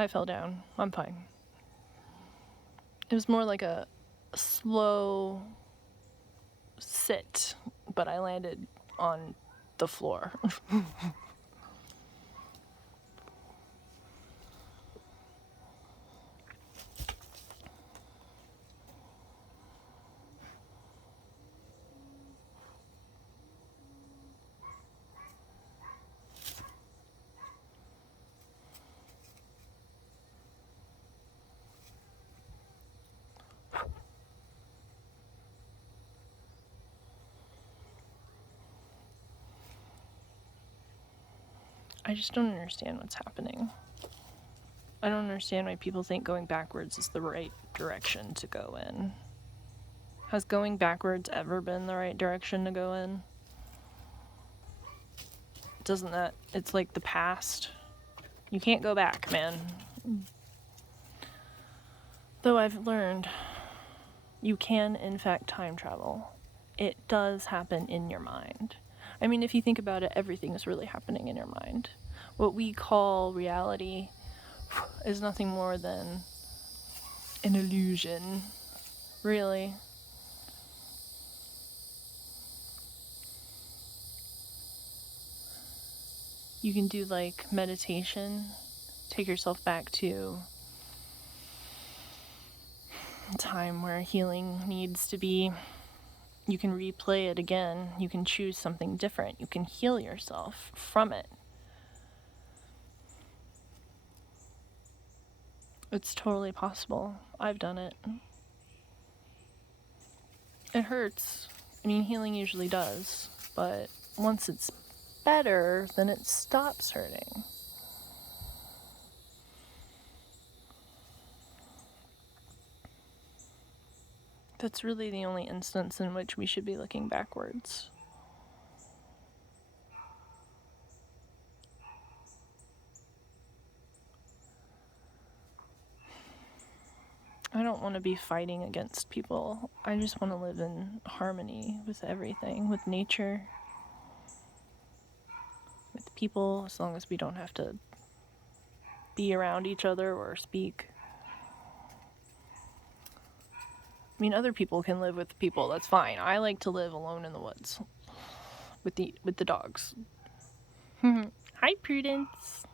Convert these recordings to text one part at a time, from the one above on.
I fell down. I'm fine. It was more like a slow sit, but I landed on the floor. I just don't understand what's happening. I don't understand why people think going backwards is the right direction to go in. Has going backwards ever been the right direction to go in? Doesn't that... It's like the past. You can't go back, man. Though I've learned you can, in fact, time travel. It does happen in your mind. I mean, if you think about it, everything is really happening in your mind. What we call reality is nothing more than an illusion, really. You can do like meditation, take yourself back to a time where healing needs to be. You can replay it again. You can choose something different. You can heal yourself from it. It's totally possible. I've done it. It hurts. I mean, healing usually does, but once it's better, then it stops hurting. That's really the only instance in which we should be looking backwards. I don't want to be fighting against people. I just want to live in harmony with everything, with nature, with people, as long as we don't have to be around each other or speak. I mean, other people can live with people, that's fine. I like to live alone in the woods with the dogs. Hi, Prudence.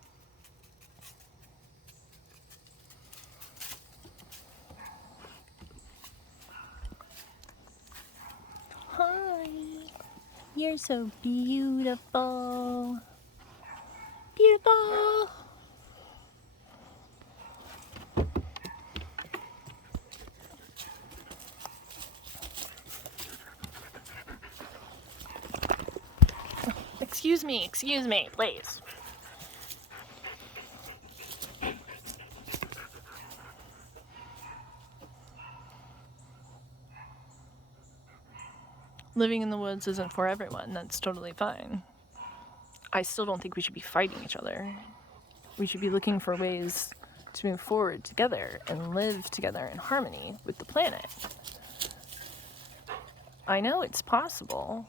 Hi. You're so beautiful. Beautiful. Excuse me, please. Living in the woods isn't for everyone. That's totally fine. I still don't think we should be fighting each other. We should be looking for ways to move forward together and live together in harmony with the planet. I know it's possible.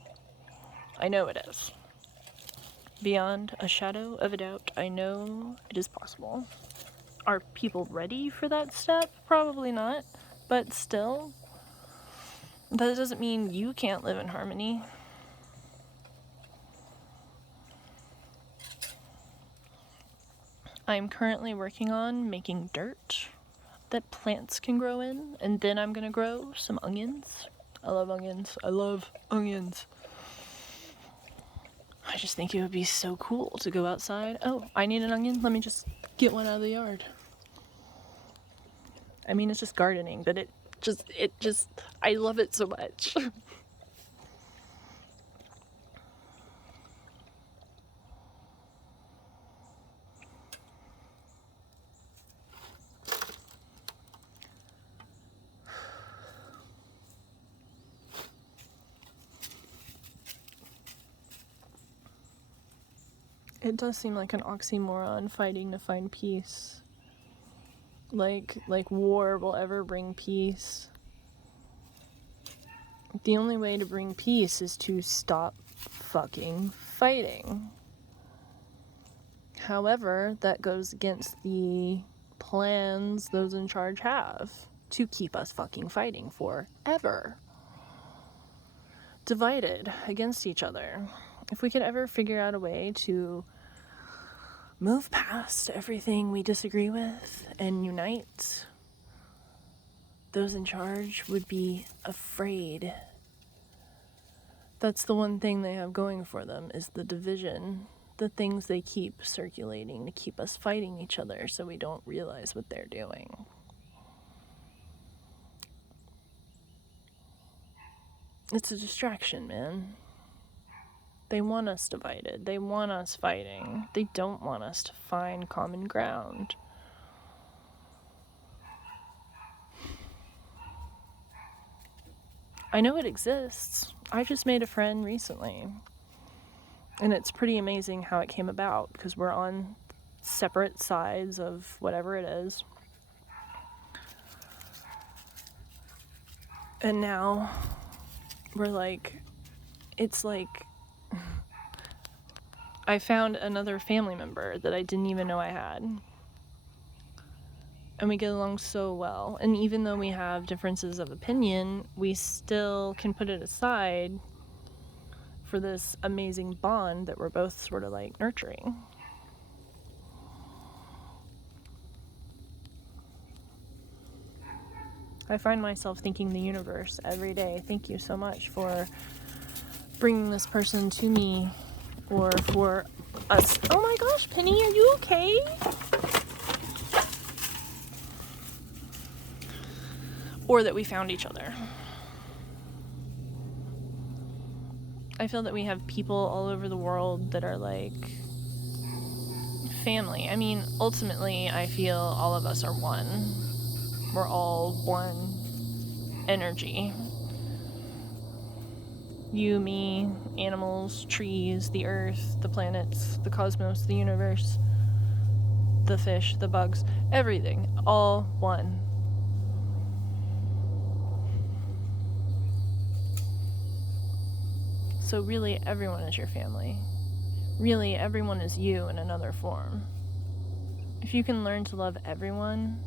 I know it is. Beyond a shadow of a doubt, I know it is possible. Are people ready for that step? Probably not. But still, that doesn't mean you can't live in harmony. I'm currently working on making dirt that plants can grow in, and then I'm gonna grow some onions. I love onions. I love onions. I just think it would be so cool to go outside. Oh, I need an onion. Let me just get one out of the yard. I mean, it's just gardening, but it just, I love it so much. It does seem like an oxymoron, fighting to find peace. Like war will ever bring peace. The only way to bring peace is to stop fucking fighting. However, that goes against the plans those in charge have to keep us fucking fighting forever. Divided against each other. If we could ever figure out a way to move past everything we disagree with and unite, those in charge would be afraid. That's the one thing they have going for them, is the division. The things they keep circulating to keep us fighting each other so we don't realize what they're doing. It's a distraction, man. They want us divided. They want us fighting. They don't want us to find common ground. I know it exists. I just made a friend recently. And it's pretty amazing how it came about, because we're on separate sides of whatever it is. And now we're like, it's like I found another family member that I didn't even know I had. And we get along so well. And even though we have differences of opinion, we still can put it aside for this amazing bond that we're both sort of like nurturing. I find myself thanking the universe every day. Thank you so much for bringing this person to me, or for us. Oh my gosh, Penny, are you okay? Or that we found each other. I feel that we have people all over the world that are like family. I mean, ultimately, I feel all of us are one. We're all one energy. You, me, animals, trees, the earth, the planets, the cosmos, the universe, the fish, the bugs, everything, all one. So really, everyone is your family. Really, everyone is you in another form. If you can learn to love everyone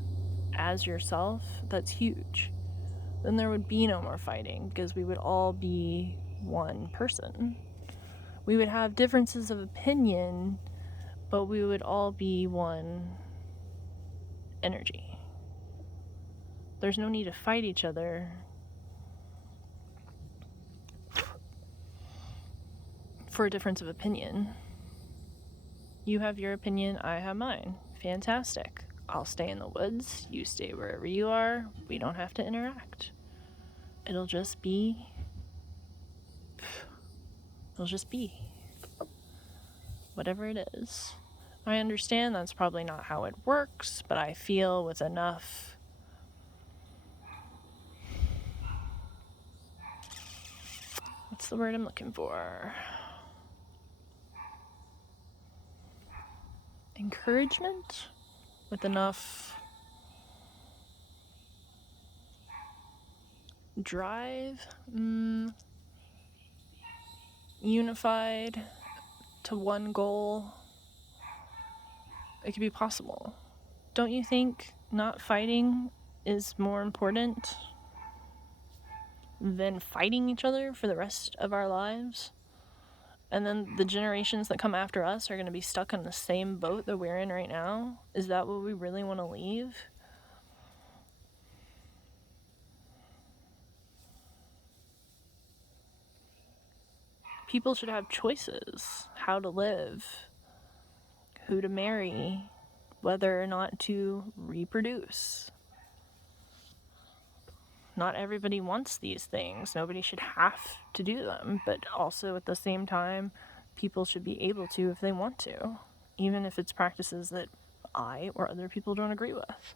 as yourself, that's huge. Then there would be no more fighting, because we would all be one person. We would have differences of opinion, but we would all be one energy. There's no need to fight each other for a difference of opinion. You have your opinion, I have mine. Fantastic. I'll stay in the woods, you stay wherever you are. We don't have to interact. It'll just be whatever it is. I understand that's probably not how it works, but I feel with enough what's the word I'm looking for? Encouragement? With enough drive? Unified to one goal, it could be possible. Don't you think not fighting is more important than fighting each other for the rest of our lives? And then the generations that come after us are going to be stuck in the same boat that we're in right now? Is that what we really want to leave? People should have choices. How to live, who to marry, whether or not to reproduce. Not everybody wants these things. Nobody should have to do them. But also at the same time, people should be able to if they want to, even if it's practices that I or other people don't agree with.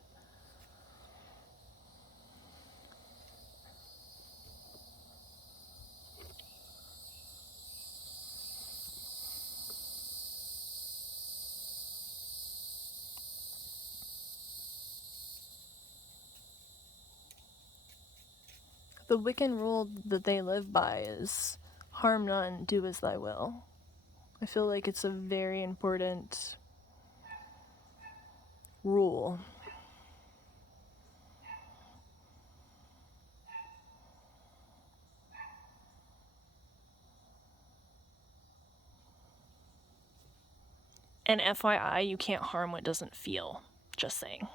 The Wiccan rule that they live by is harm none, do as thy will. I feel like it's a very important rule. And FYI, you can't harm what doesn't feel. Just saying.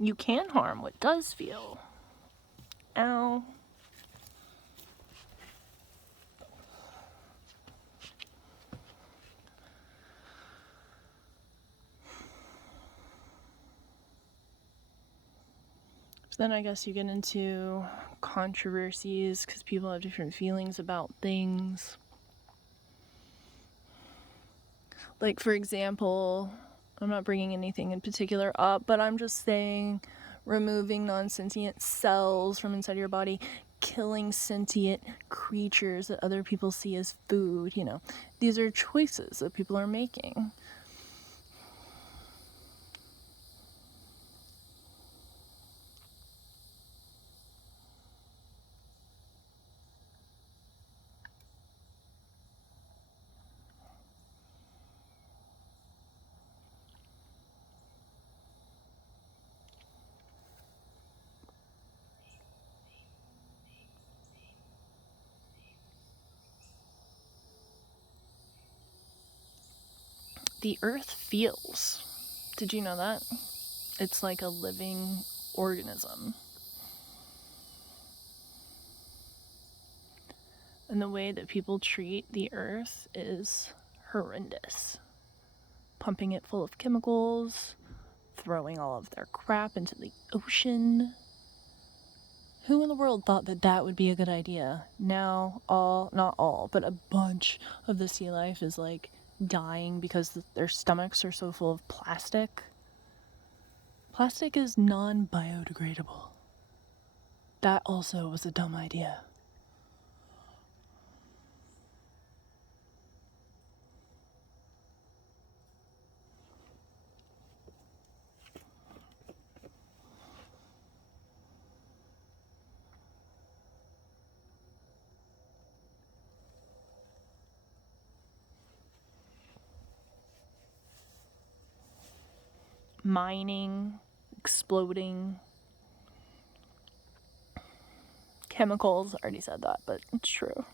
You can harm what does feel. Ow. So then I guess you get into controversies because people have different feelings about things. Like, for example, I'm not bringing anything in particular up, but I'm just saying removing non-sentient cells from inside your body, killing sentient creatures that other people see as food, you know. These are choices that people are making. The earth feels. Did you know that? It's like a living organism. And the way that people treat the earth is horrendous. Pumping it full of chemicals, throwing all of their crap into the ocean. Who in the world thought that that would be a good idea? Now, not all, but a bunch of the sea life is like dying because their stomachs are so full of plastic. Plastic is non-biodegradable. That also was a dumb idea. Mining, exploding, chemicals. I already said that, but it's true.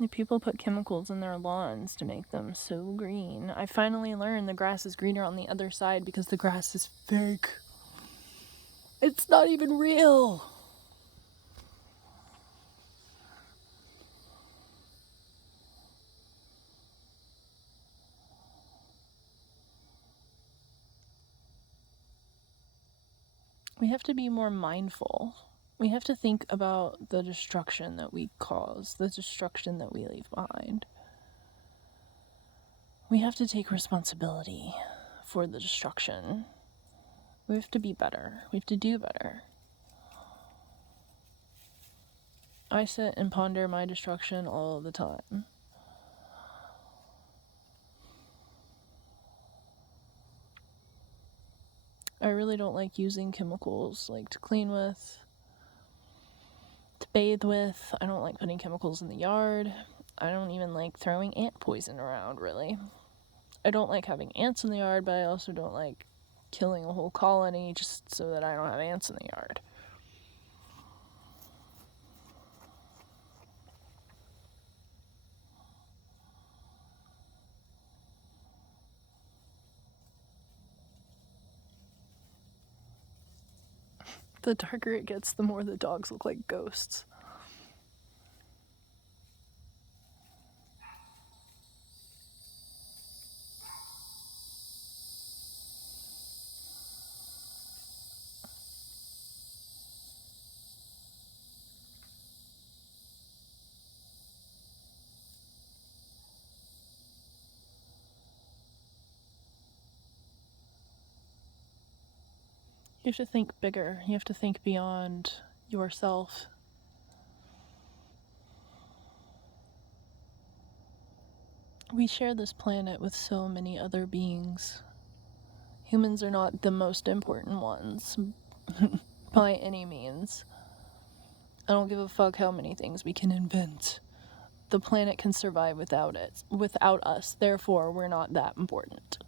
If people put chemicals in their lawns to make them so green. I finally learned the grass is greener on the other side because the grass is fake. It's not even real. We have to be more mindful. We have to think about the destruction that we cause, the destruction that we leave behind. We have to take responsibility for the destruction. We have to be better. We have to do better. I sit and ponder my destruction all the time. I really don't like using chemicals, like to clean with, to bathe with. I don't like putting chemicals in the yard. I don't even like throwing ant poison around, really. I don't like having ants in the yard, but I also don't like killing a whole colony just so that I don't have ants in the yard. The darker it gets, the more the dogs look like ghosts. You have to think bigger. You have to think beyond yourself. We share this planet with so many other beings. Humans are not the most important ones, by any means. I don't give a fuck how many things we can invent. The planet can survive without us, therefore we're not that important.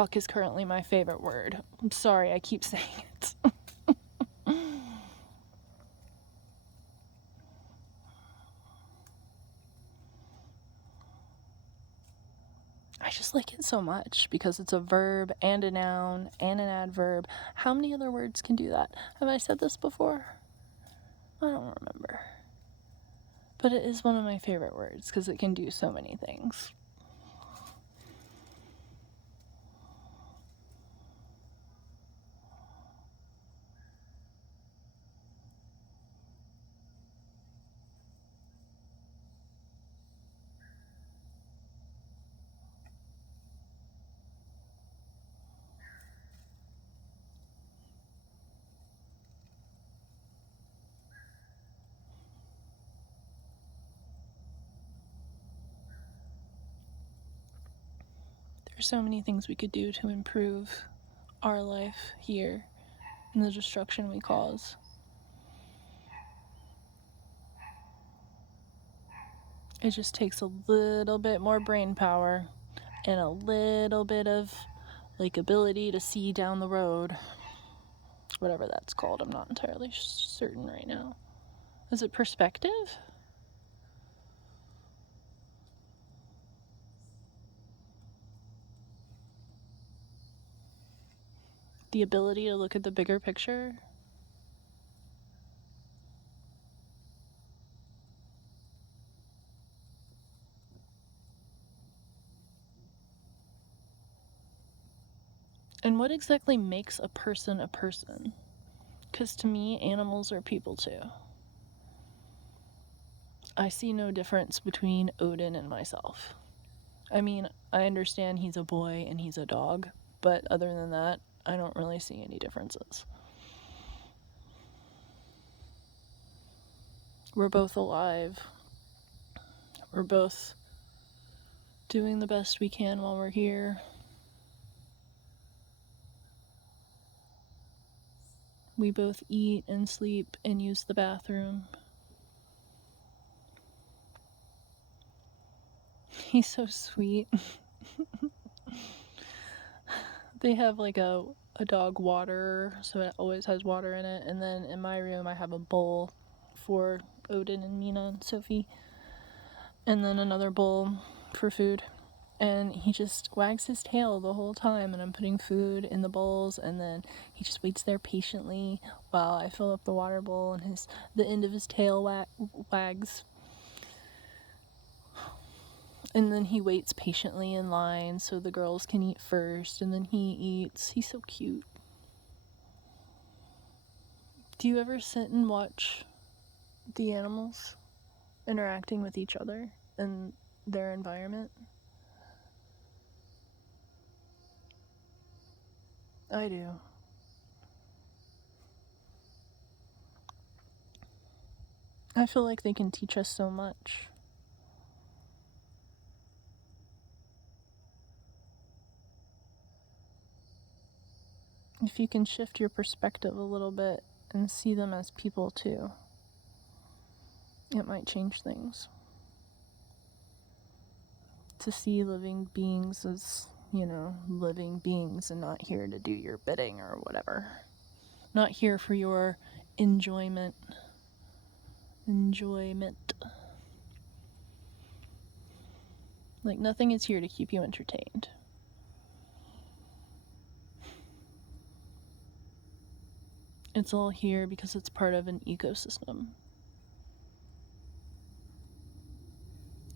fuck is currently my favorite word. I'm sorry, I keep saying it. I just like it so much because it's a verb and a noun and an adverb. How many other words can do that? Have I said this before? I don't remember. But it is one of my favorite words because it can do so many things. There's so many things we could do to improve our life here and the destruction we cause. It just takes a little bit more brain power and a little bit of ability to see down the road. Whatever that's called, I'm not entirely certain right now. Is it perspective? The ability to look at the bigger picture? And what exactly makes a person a person? Because to me, animals are people too. I see no difference between Odin and myself. I mean, I understand he's a boy and he's a dog, but other than that, I don't really see any differences. We're both alive. We're both doing the best we can while we're here. We both eat and sleep and use the bathroom. He's so sweet. They have like a dog water, so it always has water in it. And then in my room, I have a bowl for Odin and Mina and Sophie. And then another bowl for food. And he just wags his tail the whole time, and I'm putting food in the bowls, and then he just waits there patiently while I fill up the water bowl, and the end of his tail wags. And then he waits patiently in line so the girls can eat first, and then he eats. He's so cute. Do you ever sit and watch the animals interacting with each other and their environment? I do. I feel like they can teach us so much. If you can shift your perspective a little bit and see them as people too, it might change things. To see living beings as, living beings and not here to do your bidding or whatever. Not here for your enjoyment. Like, nothing is here to keep you entertained. It's all here because it's part of an ecosystem.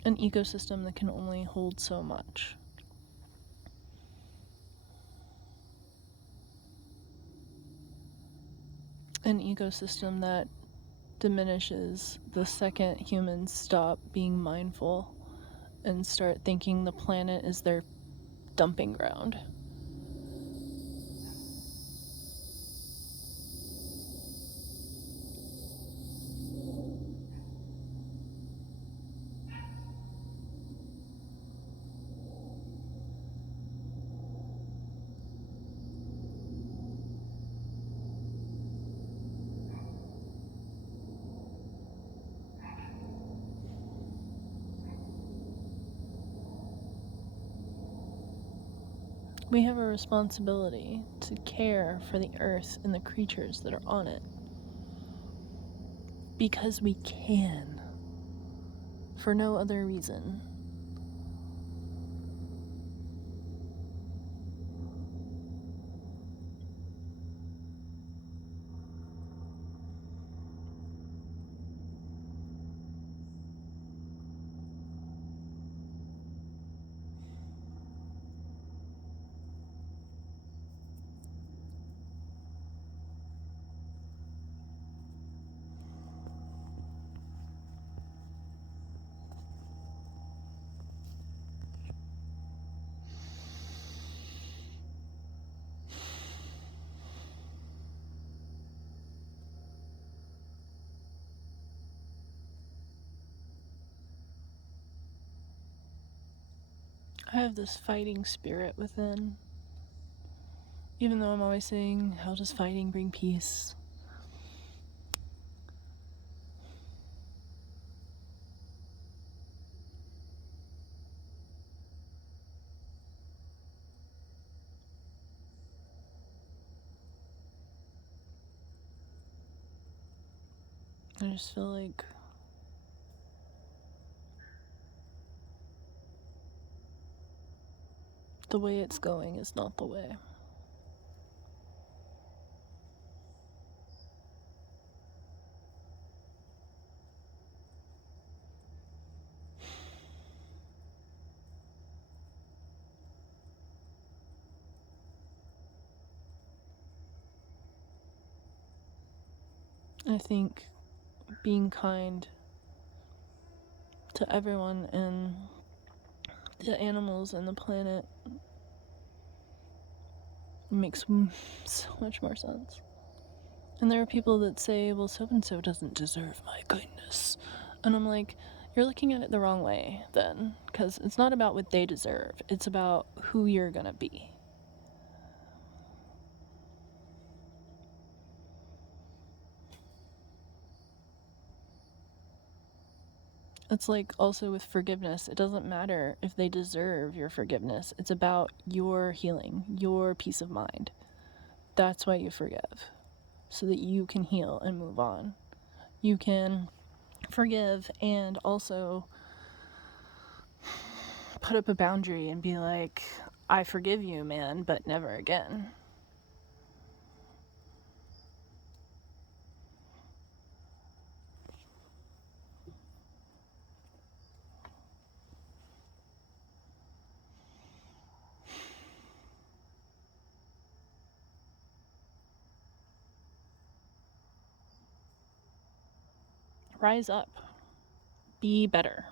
An ecosystem that can only hold so much. An ecosystem that diminishes the second humans stop being mindful and start thinking the planet is their dumping ground. We have a responsibility to care for the earth and the creatures that are on it. Because we can. For no other reason. I have this fighting spirit within. Even though I'm always saying, how does fighting bring peace? I just feel like the way it's going is not the way. I think being kind to everyone and the animals and the planet makes so much more sense. And there are people that say, well, so-and-so doesn't deserve my kindness. And I'm like, you're looking at it the wrong way then. Because it's not about what they deserve. It's about who you're going to be. It's like also with forgiveness. It doesn't matter if they deserve your forgiveness. It's about your healing, your peace of mind. That's why you forgive. So that you can heal and move on. You can forgive and also put up a boundary and be like, I forgive you, man, but never again. Rise up. Be better.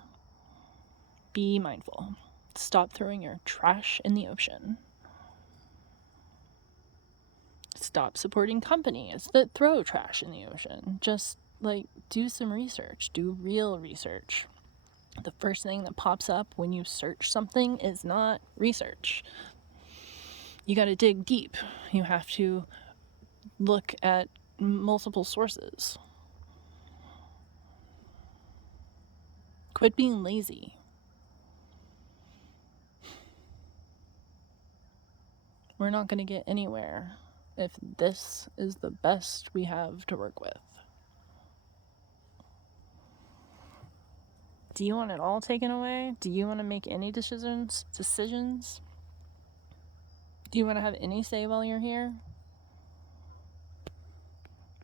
Be mindful. Stop throwing your trash in the ocean. Stop supporting companies that throw trash in the ocean. Just do some research. Do real research. The first thing that pops up when you search something is not research. You got to dig deep. You have to look at multiple sources. Quit being lazy. We're not going to get anywhere if this is the best we have to work with. Do you want it all taken away? Do you want to make any decisions? Do you want to have any say while you're here?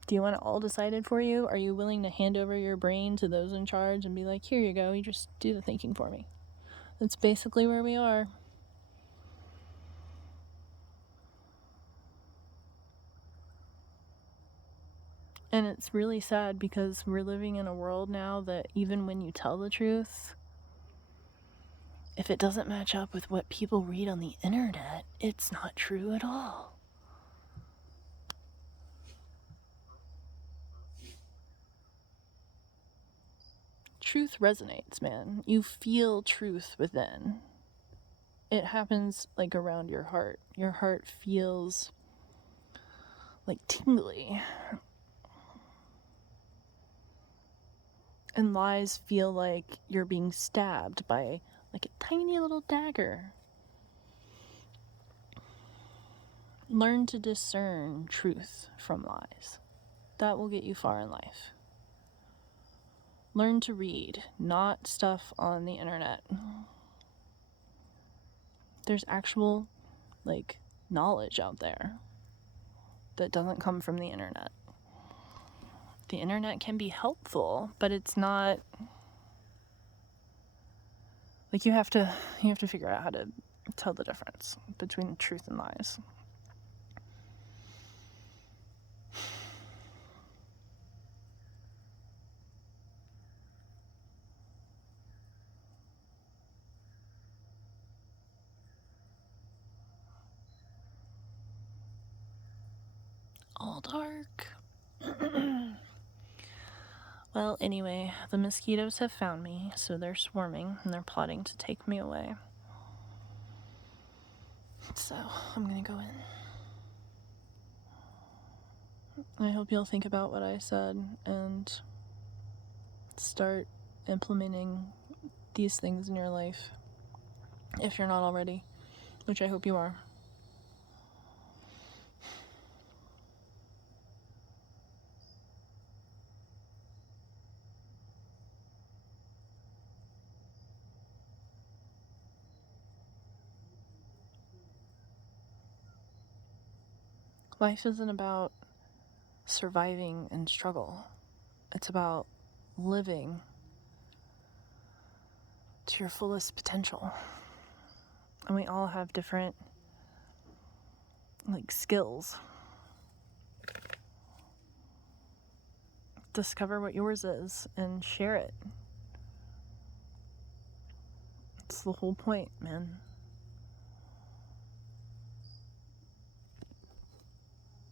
Do you want it all decided for you? Are you willing to hand over your brain to those in charge and be like, here you go, you just do the thinking for me? That's basically where we are. And it's really sad because we're living in a world now that even when you tell the truth, if it doesn't match up with what people read on the internet, it's not true at all. Truth resonates, man. You feel truth within. It happens around your heart. Your heart feels tingly. And lies feel like you're being stabbed by a tiny little dagger. Learn to discern truth from lies. That will get you far in life. Learn to read, not stuff on the internet. There's actual, knowledge out there that doesn't come from the internet. The internet can be helpful, but it's not, you have to figure out how to tell the difference between truth and lies. All dark. Well, anyway, the mosquitoes have found me, so they're swarming and they're plotting to take me away. So, I'm gonna go in. I hope you'll think about what I said and start implementing these things in your life, if you're not already, which I hope you are. Life isn't about surviving and struggle. It's about living to your fullest potential. And we all have different, skills. Discover what yours is and share it. It's the whole point, man.